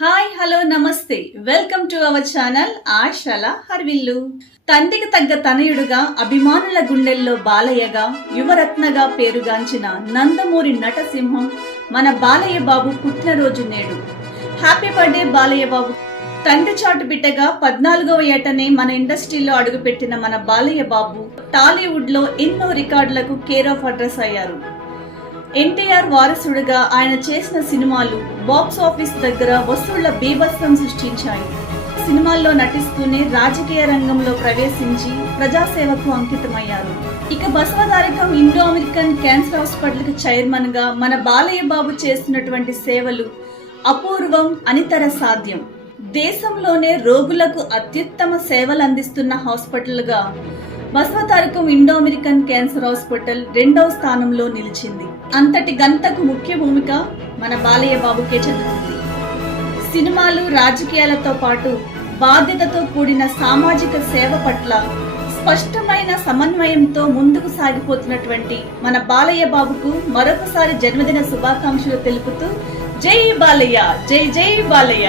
Hi hello నమస్తే. Welcome to our channel ఆశల హర్విల్లు. తండ్రికి తగ్గ తనయుడుగా అభిమానుల గుండెల్లో బాలయ్యగా యువరత్నగా పేరుగాంచిన నందమూరి నటసింహం మన బాలయ్య బాబు పుట్టినరోజు నేడు. Happy birthday Balayya Babu. తండ్రి చాటు బిడ్డగా పద్నాలుగవ ఏటనే మన ఇండస్ట్రీలో అడుగుపెట్టిన మన బాలయ్య బాబు టాలీవుడ్లో ఎన్నో రికార్డులకు కేర్ ఆఫ్ అడ్రస్ అయ్యారు. ఎన్టీఆర్ వారసుడిగా ఆయన చేసిన సినిమాలు బాక్స్ ఆఫీస్ దగ్గర వసూళ్ళ బీభత్సం సృష్టించాయి. సినిమాల్లో నటిస్తూనే రాజకీయ రంగంలో ప్రవేశించి ప్రజాసేవకు అంకితమయ్యారు. ఇక బసవతారకం ఇండో అమెరికన్ క్యాన్సర్ హాస్పిటల్కి చైర్మన్గా చైర్మన్గా మన బాలయ్య బాబు చేస్తున్నటువంటి సేవలు అపూర్వం అనితర సాధ్యం. దేశంలోనే రోగులకు అత్యుత్తమ సేవలు అందిస్తున్న హాస్పిటల్గా Basavatarakam Indo American cancer hospital రెండవ స్థానంలో నిలిచింది. అంతటి గంతకు ముఖ్య భూమిక మన బాలయ్య బాబుకే చెందుతుంది. సినిమాలు రాజకీయాలతో పాటు బాధ్యతతో కూడిన సామాజిక సేవ పట్ల స్పష్టమైన సమన్వయంతో ముందుకు సాగిపోతున్నటువంటి మన బాలయ్య బాబుకు మరొకసారి జన్మదిన శుభాకాంక్షలు తెలుపుతూ జై బాలయ్య జై జై బాలయ్య!